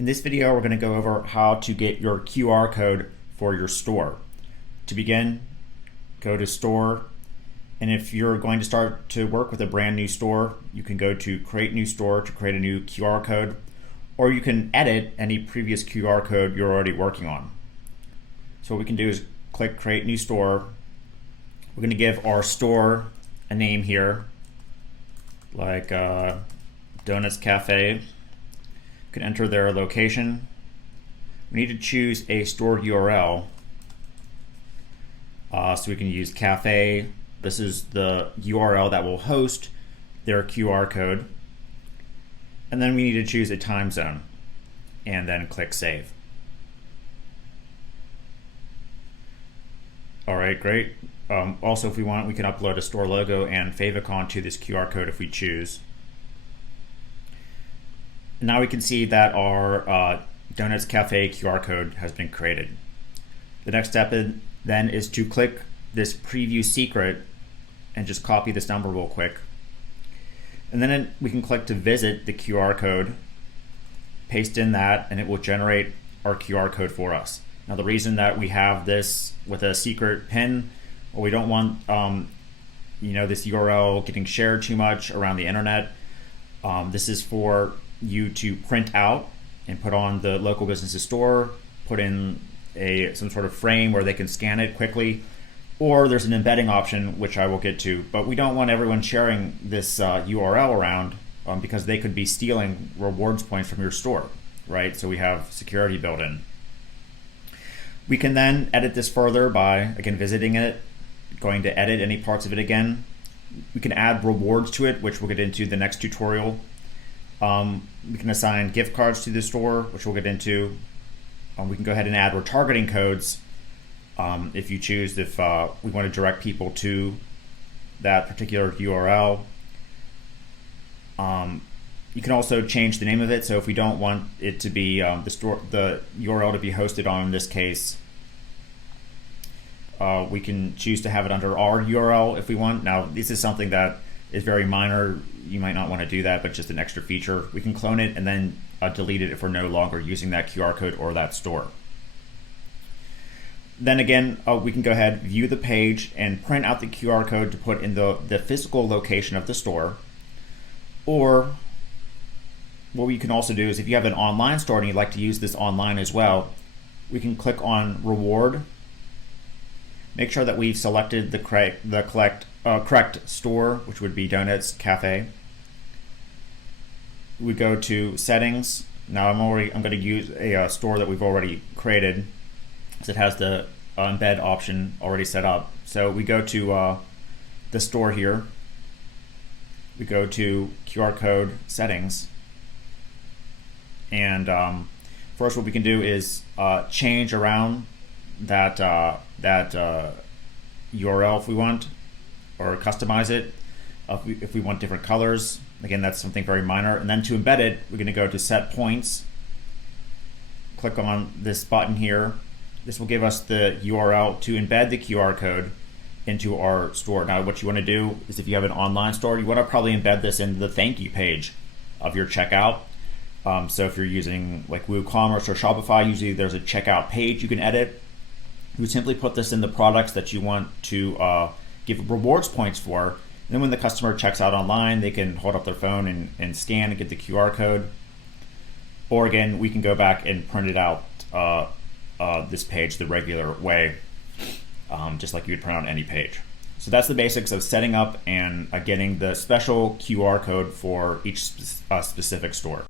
In this video, we're going to go over how to get your QR code for your store. To begin, go to Store, and if you're going to start to work with a brand new store, you can go to Create New Store to create a new QR code, or you can edit any previous QR code you're already working on. So what we can do is click Create New Store. We're going to give our store a name here, like Donuts Cafe. You can enter their location. We need to choose a store URL. So we can use cafe. This is the URL that will host their QR code. And then we need to choose a time zone and then click Save. All right, great. Also, if we want, we can upload a store logo and favicon to this QR code if we choose. Now we can see that our Donuts Cafe QR code has been created. The next step then is to click this preview secret and just copy this number real quick. And then we can click to visit the QR code, paste in that, and it will generate our QR code for us. Now the reason that we have this with a secret pin, well, we don't want this URL getting shared too much around the internet. This is for you to print out and put on the local business's store, put in some sort of frame where they can scan it quickly, or there's an embedding option, which I will get to, but we don't want everyone sharing this URL around because they could be stealing rewards points from your store, right? So we have security built in. We can then edit this further by, again, visiting it, going to edit any parts of it again. We can add rewards to it, which we'll get into the next tutorial. We can assign gift cards to the store, which we'll get into. We can go ahead and add retargeting codes if you choose, if we want to direct people to that particular URL. You can also change the name of it. So if we don't want it to be the URL to be hosted on, in this case, we can choose to have it under our URL if we want. Now, this is something that is very minor. You might not want to do that, but just an extra feature. We can clone it and then delete it if we're no longer using that QR code or that store. Then again, we can go ahead, view the page, and print out the QR code to put in the physical location of the store. Or what we can also do is, if you have an online store and you'd like to use this online as well, we can click on Reward. Make sure that we've selected the correct store, which would be Donuts Cafe. We go to Settings. Now I'm going to use a store that we've already created, because it has the embed option already set up. So we go to the store here. We go to QR code settings, and first what we can do is change around that URL if we want, or customize it if we want different colors. Again, that's something very minor. And then to embed it, we're going to go to Set Points, click on this button here. This will give us the URL to embed the QR code into our store. Now what you want to do is, if you have an online store, you want to probably embed this into the thank you page of your checkout. So if you're using like WooCommerce or Shopify, usually there's a checkout page you can edit. You would simply put this in the products that you want to give rewards points for. And then when the customer checks out online, they can hold up their phone and scan and get the QR code. Or again, we can go back and print it out this page the regular way, just like you would print out any page. So that's the basics of setting up and getting the special QR code for each specific store.